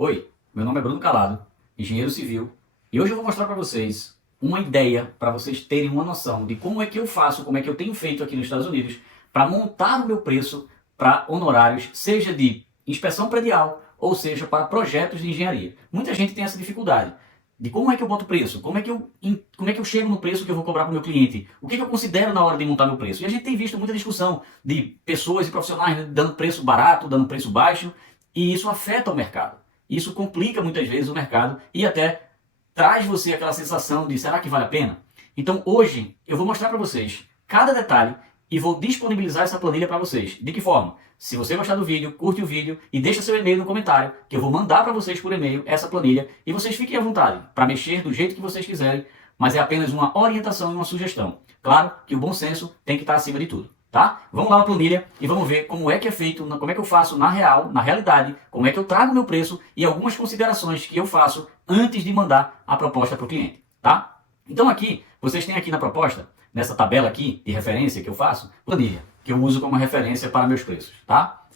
Oi, meu nome é Bruno Calado, engenheiro civil, e hoje eu vou mostrar para vocês uma ideia para vocês terem uma noção de como é que eu faço, como é que eu tenho feito aqui nos Estados Unidos para montar o meu preço para honorários, seja de inspeção predial ou seja para projetos de engenharia. Muita gente tem essa dificuldade de como é que eu boto preço, como é que eu chego no preço que eu vou cobrar para o meu cliente, o que é que eu considero na hora de montar meu preço. E a gente tem visto muita discussão de pessoas e profissionais, né, dando preço barato, dando preço baixo, e isso afeta o mercado. Isso complica muitas vezes o mercado e até traz você aquela sensação de será que vale a pena? Então hoje eu vou mostrar para vocês cada detalhe e vou disponibilizar essa planilha para vocês. De que forma? Se você gostar do vídeo, curte o vídeo e deixa seu e-mail no comentário, que eu vou mandar para vocês por e-mail essa planilha e vocês fiquem à vontade para mexer do jeito que vocês quiserem, mas é apenas uma orientação e uma sugestão. Claro que o bom senso tem que estar acima de tudo. Tá? Vamos lá na planilha e vamos ver como é que é feito, como é que eu faço na realidade, como é que eu trago meu preço e algumas considerações que eu faço antes de mandar a proposta para o cliente, tá? Então aqui, vocês têm aqui na proposta, nessa tabela aqui de referência que eu faço, planilha, que eu uso como referência para meus preços, tá?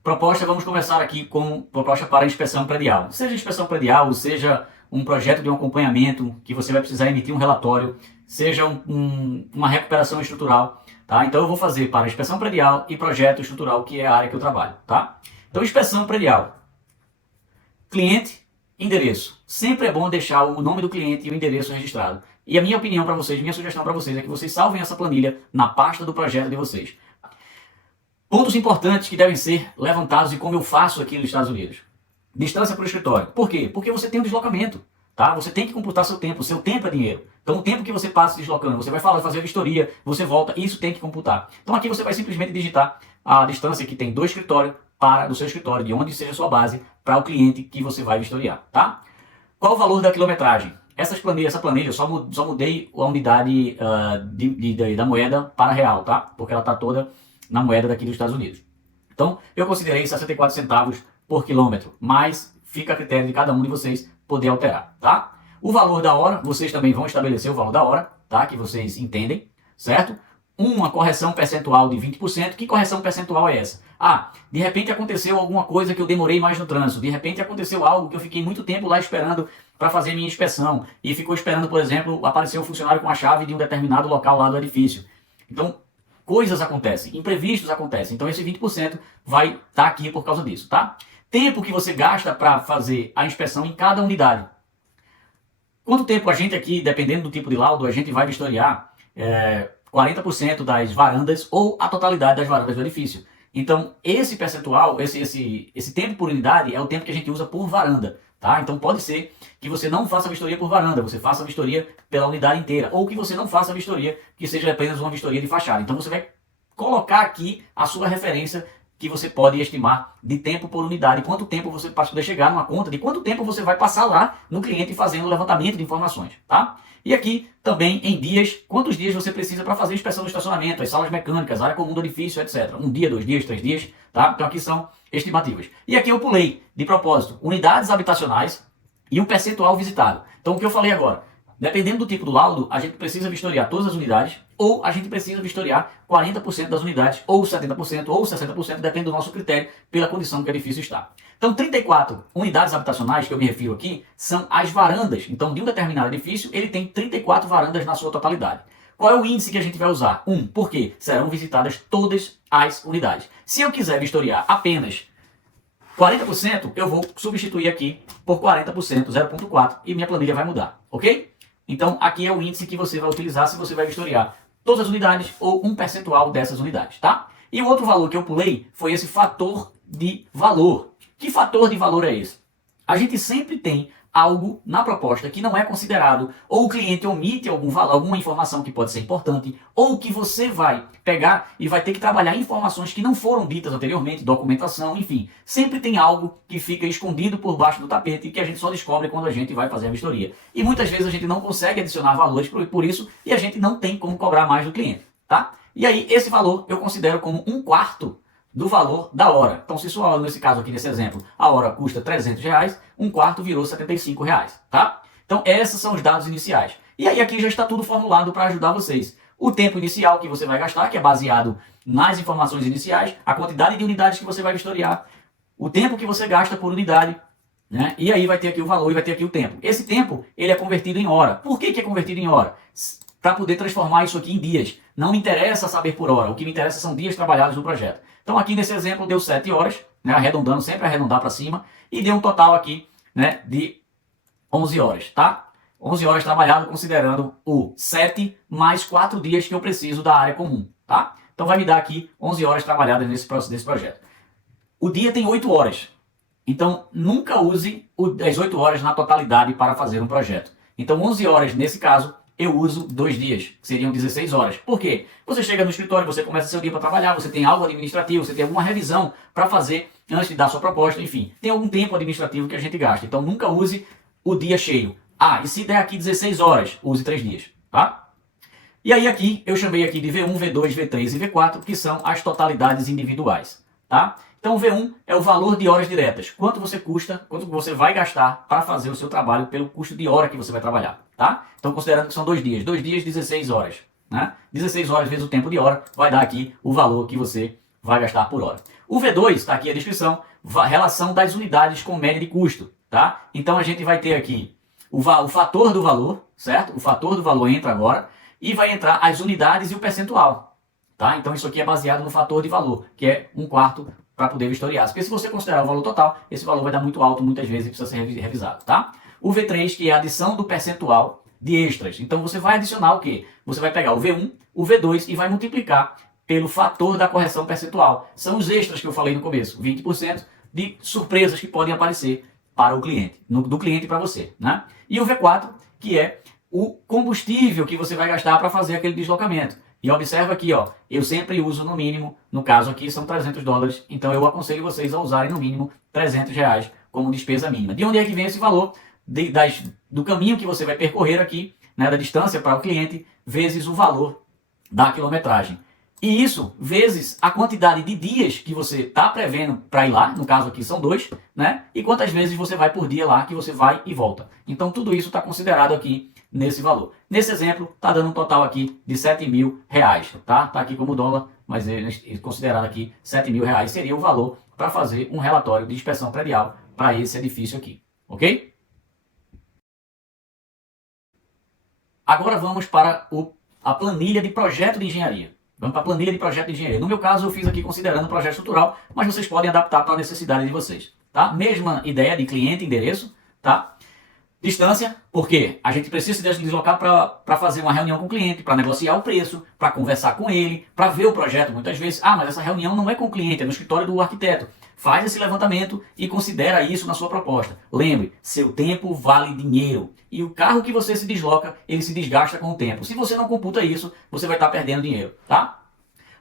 Proposta, vamos começar aqui com proposta para inspeção predial. Seja inspeção predial, seja um projeto de um acompanhamento, que você vai precisar emitir um relatório, seja uma recuperação estrutural. Tá? Então eu vou fazer para inspeção predial e projeto estrutural, que é a área que eu trabalho. Tá? Então inspeção predial. Cliente, endereço. Sempre é bom deixar o nome do cliente e o endereço registrado. E a minha opinião para vocês, minha sugestão para vocês é que vocês salvem essa planilha na pasta do projeto de vocês. Pontos importantes que devem ser levantados e como eu faço aqui nos Estados Unidos. Distância para o escritório. Por quê? Porque você tem um deslocamento. Tá? Você tem que computar seu tempo é dinheiro. Então o tempo que você passa se deslocando, você vai fazer a vistoria, você volta, isso tem que computar. Então aqui você vai simplesmente digitar a distância que tem do escritório do seu escritório, de onde seja a sua base, para o cliente que você vai vistoriar. Tá? Qual o valor da quilometragem? Essa planilha eu só mudei a unidade da moeda para real, tá? Porque ela está toda na moeda daqui dos Estados Unidos. Então eu considerei 64 centavos por quilômetro, mas fica a critério de cada um de vocês poder alterar, tá? O valor da hora, vocês também vão estabelecer o valor da hora, tá? Que vocês entendem, certo? Uma correção percentual de 20%. Que correção percentual é essa? Ah, de repente aconteceu alguma coisa que eu demorei mais no trânsito. De repente aconteceu algo que eu fiquei muito tempo lá esperando para fazer minha inspeção. E ficou esperando, por exemplo, aparecer um funcionário com a chave de um determinado local lá do edifício. Então, coisas acontecem, imprevistos acontecem. Então esse 20% vai estar aqui por causa disso, tá? Tempo que você gasta para fazer a inspeção em cada unidade. Quanto tempo a gente aqui, dependendo do tipo de laudo, a gente vai vistoriar 40% das varandas ou a totalidade das varandas do edifício. Então, esse percentual, esse tempo por unidade é o tempo que a gente usa por varanda. Tá? Então pode ser que você não faça a vistoria por varanda, você faça a vistoria pela unidade inteira, ou que você não faça a vistoria, que seja apenas uma vistoria de fachada. Então você vai colocar aqui a sua referência que você pode estimar de tempo por unidade, quanto tempo você para poder chegar numa conta de quanto tempo você vai passar lá no cliente fazendo o levantamento de informações, tá? E aqui também em dias, quantos dias você precisa para fazer a inspeção do estacionamento, as salas mecânicas, área comum do edifício, etc. Um dia, 2 dias, 3 dias, tá? Então aqui são estimativas. E aqui eu pulei, de propósito, unidades habitacionais e um percentual visitado. Então o que eu falei agora, dependendo do tipo do laudo, a gente precisa vistoriar todas as unidades, ou a gente precisa vistoriar 40% das unidades, ou 70%, ou 60%, depende do nosso critério, pela condição que o edifício está. Então, 34 unidades habitacionais que eu me refiro aqui, são as varandas. Então, de um determinado edifício, ele tem 34 varandas na sua totalidade. Qual é o índice que a gente vai usar? 1. Por quê? Serão visitadas todas as unidades. Se eu quiser vistoriar apenas 40%, eu vou substituir aqui por 40%, 0,4, e minha planilha vai mudar, ok? Então, aqui é o índice que você vai utilizar se você vai vistoriar todas as unidades ou um percentual dessas unidades, tá? E o outro valor que eu pulei foi esse fator de valor. Que fator de valor é esse? A gente sempre tem algo na proposta que não é considerado, ou o cliente omite algum valor, alguma informação que pode ser importante, ou que você vai pegar e vai ter que trabalhar informações que não foram ditas anteriormente, documentação, enfim. Sempre tem algo que fica escondido por baixo do tapete e que a gente só descobre quando a gente vai fazer a vistoria. E muitas vezes a gente não consegue adicionar valores por isso e a gente não tem como cobrar mais do cliente, tá? E aí esse valor eu considero como 1/4 do valor da hora. Então, se sua hora, nesse caso aqui, nesse exemplo, a hora custa R$300, 1/4 virou R$75, tá? Então, esses são os dados iniciais. E aí aqui já está tudo formulado para ajudar vocês. O tempo inicial que você vai gastar, que é baseado nas informações iniciais, a quantidade de unidades que você vai vistoriar, o tempo que você gasta por unidade, né? E aí vai ter aqui o valor e vai ter aqui o tempo. Esse tempo, ele é convertido em hora. Por que que é convertido em hora? Para poder transformar isso aqui em dias. Não me interessa saber por hora, o que me interessa são dias trabalhados no projeto. Então aqui nesse exemplo deu 7 horas, né, arredondando, sempre arredondar para cima, e deu um total aqui, né, de 11 horas, tá? 11 horas trabalhado considerando o 7 mais 4 dias que eu preciso da área comum, tá? Então vai me dar aqui 11 horas trabalhadas nesse projeto. O dia tem 8 horas, então nunca use as 8 horas na totalidade para fazer um projeto. Então 11 horas nesse caso eu uso 2 dias, que seriam 16 horas. Por quê? Você chega no escritório, você começa seu dia para trabalhar, você tem algo administrativo, você tem alguma revisão para fazer antes de dar sua proposta, enfim. Tem algum tempo administrativo que a gente gasta. Então nunca use o dia cheio. Ah, e se der aqui 16 horas, use 3 dias, tá? E aí aqui, eu chamei aqui de V1, V2, V3 e V4, que são as totalidades individuais, tá? Então o V1 é o valor de horas diretas. Quanto você custa, quanto você vai gastar para fazer o seu trabalho pelo custo de hora que você vai trabalhar, tá? Então considerando que são 2 dias. 2 dias, 16 horas, né? 16 horas vezes o tempo de hora vai dar aqui o valor que você vai gastar por hora. O V2, está aqui a descrição, relação das unidades com média de custo, tá? Então a gente vai ter aqui o fator do valor, certo? O fator do valor entra agora e vai entrar as unidades e o percentual, tá? Então isso aqui é baseado no fator de valor, que é 1/4 para poder vistoriar. Porque se você considerar o valor total, esse valor vai dar muito alto muitas vezes e precisa ser revisado, tá? O V3, que é a adição do percentual de extras. Então você vai adicionar o quê? Você vai pegar o V1, o V2 e vai multiplicar pelo fator da correção percentual. São os extras que eu falei no começo, 20% de surpresas que podem aparecer para o cliente, do cliente para você, né? E o V4, que é o combustível que você vai gastar para fazer aquele deslocamento. E observa aqui, ó, eu sempre uso no mínimo, no caso aqui são $300, então eu aconselho vocês a usarem no mínimo R$ 300 como despesa mínima. De onde é que vem esse valor? Do caminho que você vai percorrer aqui, né, da distância para o cliente, vezes o valor da quilometragem. E isso, vezes a quantidade de dias que você está prevendo para ir lá, no caso aqui são 2, né? E quantas vezes você vai por dia lá, que você vai e volta. Então tudo isso está considerado aqui nesse valor. Nesse exemplo, está dando um total aqui de R$ 7.000, tá? Está aqui como dólar, mas é considerado aqui R$ 7.000 seria o valor para fazer um relatório de inspeção predial para esse edifício aqui, ok? Agora vamos para a planilha de projeto de engenharia. Vamos para a planilha de projeto de engenharia. No meu caso, eu fiz aqui considerando o projeto estrutural, mas vocês podem adaptar para a necessidade de vocês, tá? Mesma ideia de cliente, endereço, tá? Distância, porque a gente precisa se deslocar para fazer uma reunião com o cliente, para negociar o preço, para conversar com ele, para ver o projeto muitas vezes. Ah, mas essa reunião não é com o cliente, é no escritório do arquiteto. Faz esse levantamento e considera isso na sua proposta. Lembre, seu tempo vale dinheiro. E o carro que você se desloca, ele se desgasta com o tempo. Se você não computa isso, você vai estar perdendo dinheiro, tá?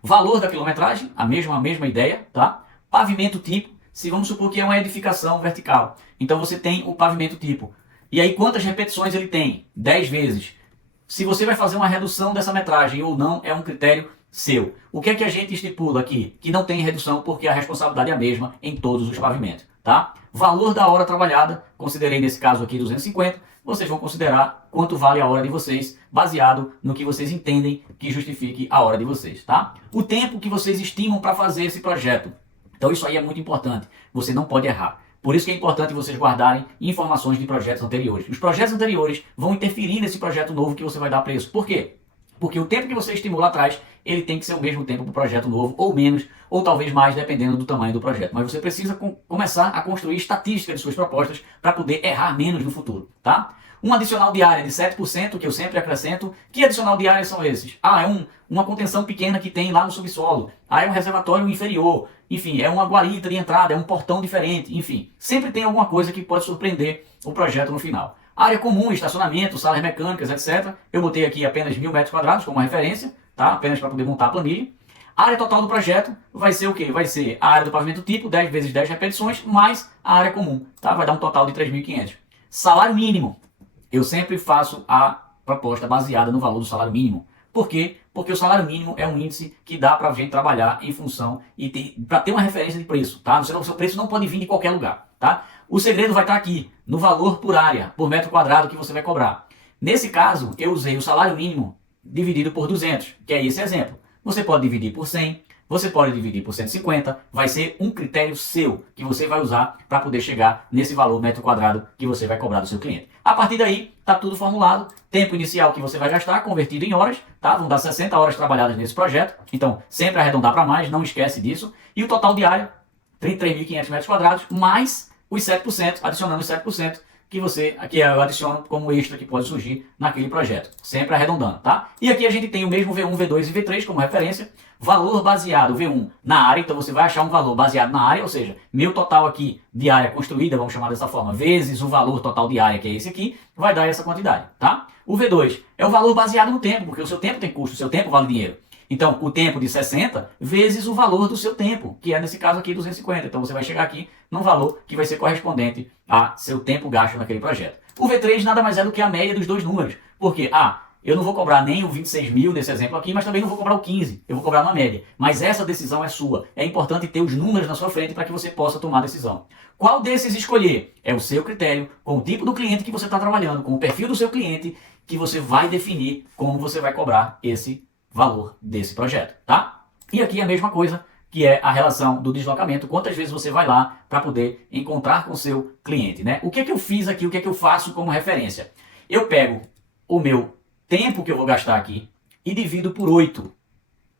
Valor da quilometragem, a mesma ideia, tá? Pavimento tipo, se vamos supor que é uma edificação vertical. Então você tem o pavimento tipo. E aí quantas repetições ele tem? 10 vezes. Se você vai fazer uma redução dessa metragem ou não, é um critério seu. O que é que a gente estipula aqui? Que não tem redução porque a responsabilidade é a mesma em todos os pavimentos, tá? Valor da hora trabalhada, considerei nesse caso aqui 250, vocês vão considerar quanto vale a hora de vocês, baseado no que vocês entendem que justifique a hora de vocês, tá? O tempo que vocês estimam para fazer esse projeto. Então isso aí é muito importante, você não pode errar. Por isso que é importante vocês guardarem informações de projetos anteriores. Os projetos anteriores vão interferir nesse projeto novo que você vai dar preço. Por quê? Porque o tempo que você estimou lá atrás, ele tem que ser o mesmo tempo para o projeto novo, ou menos, ou talvez mais, dependendo do tamanho do projeto. Mas você precisa começar a construir estatística de suas propostas para poder errar menos no futuro, tá? Um adicional de área de 7%, que eu sempre acrescento. Que adicional de área são esses? Ah, é uma contenção pequena que tem lá no subsolo. Ah, é um reservatório inferior. Enfim, é uma guarita de entrada, é um portão diferente. Enfim, sempre tem alguma coisa que pode surpreender o projeto no final. Área comum, estacionamento, salas mecânicas, etc. Eu botei aqui apenas 1.000 metros quadrados como referência, tá? Apenas para poder montar a planilha. A área total do projeto vai ser o quê? Vai ser a área do pavimento tipo, 10 vezes 10 repetições, mais a área comum, tá? Vai dar um total de 3.500. Salário mínimo. Eu sempre faço a proposta baseada no valor do salário mínimo. Por quê? Porque o salário mínimo é um índice que dá para a gente trabalhar em função e para ter uma referência de preço, tá? O seu preço não pode vir de qualquer lugar, tá? O segredo vai estar aqui, no valor por área, por metro quadrado que você vai cobrar. Nesse caso, eu usei o salário mínimo dividido por 200, que é esse exemplo. Você pode dividir por 100, você pode dividir por 150, vai ser um critério seu que você vai usar para poder chegar nesse valor metro quadrado que você vai cobrar do seu cliente. A partir daí, tá tudo formulado, tempo inicial que você vai gastar, convertido em horas, tá? Vão dar 60 horas trabalhadas nesse projeto, então sempre arredondar para mais, não esquece disso. E o total de área, 33.500 metros quadrados, mais os 7%, adicionando os 7%, que eu adiciono como extra que pode surgir naquele projeto, sempre arredondando, tá? E aqui a gente tem o mesmo V1, V2 e V3 como referência, valor baseado V1 na área, então você vai achar um valor baseado na área, ou seja, meu total aqui de área construída, vamos chamar dessa forma, vezes o valor total de área, que é esse aqui, vai dar essa quantidade, tá? O V2 é o valor baseado no tempo, porque o seu tempo tem custo, o seu tempo vale dinheiro. Então, o tempo de 60 vezes o valor do seu tempo, que é nesse caso aqui 250. Então, você vai chegar aqui num valor que vai ser correspondente a seu tempo gasto naquele projeto. O V3 nada mais é do que a média dos dois números. Porque, eu não vou cobrar nem o 26 mil nesse exemplo aqui, mas também não vou cobrar o 15. Eu vou cobrar uma média. Mas essa decisão é sua. É importante ter os números na sua frente para que você possa tomar a decisão. Qual desses escolher? É o seu critério, com o tipo do cliente que você está trabalhando, com o perfil do seu cliente, que você vai definir como você vai cobrar esse valor desse projeto, tá? E aqui a mesma coisa, que é a relação do deslocamento, quantas vezes você vai lá para poder encontrar com o seu cliente, né? O que é que eu fiz aqui, o que é que eu faço como referência? Eu pego o meu tempo que eu vou gastar aqui e divido por 8.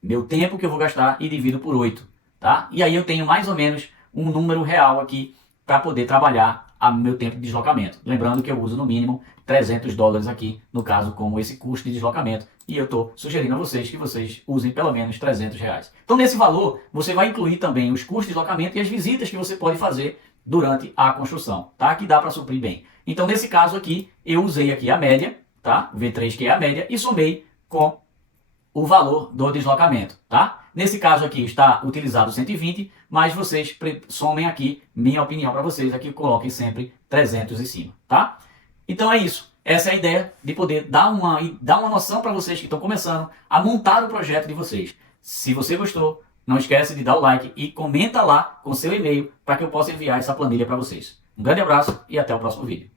Meu tempo que eu vou gastar e divido por 8, tá? E aí eu tenho mais ou menos um número real aqui para poder trabalhar o meu tempo de deslocamento. Lembrando que eu uso no mínimo $300 aqui, no caso, como esse custo de deslocamento. E eu estou sugerindo a vocês que vocês usem pelo menos R$300. Então, nesse valor, você vai incluir também os custos de deslocamento e as visitas que você pode fazer durante a construção, tá? Que dá para suprir bem. Então, nesse caso aqui, eu usei aqui a média, tá? V3, que é a média, e somei com o valor do deslocamento, tá? Nesse caso aqui está utilizado 120, mas vocês somem aqui, minha opinião para vocês, aqui coloquem sempre 300 em cima, tá? Então é isso. Essa é a ideia de poder dar uma noção para vocês que estão começando a montar o projeto de vocês. Se você gostou, não esquece de dar o like e comenta lá com seu e-mail para que eu possa enviar essa planilha para vocês. Um grande abraço e até o próximo vídeo.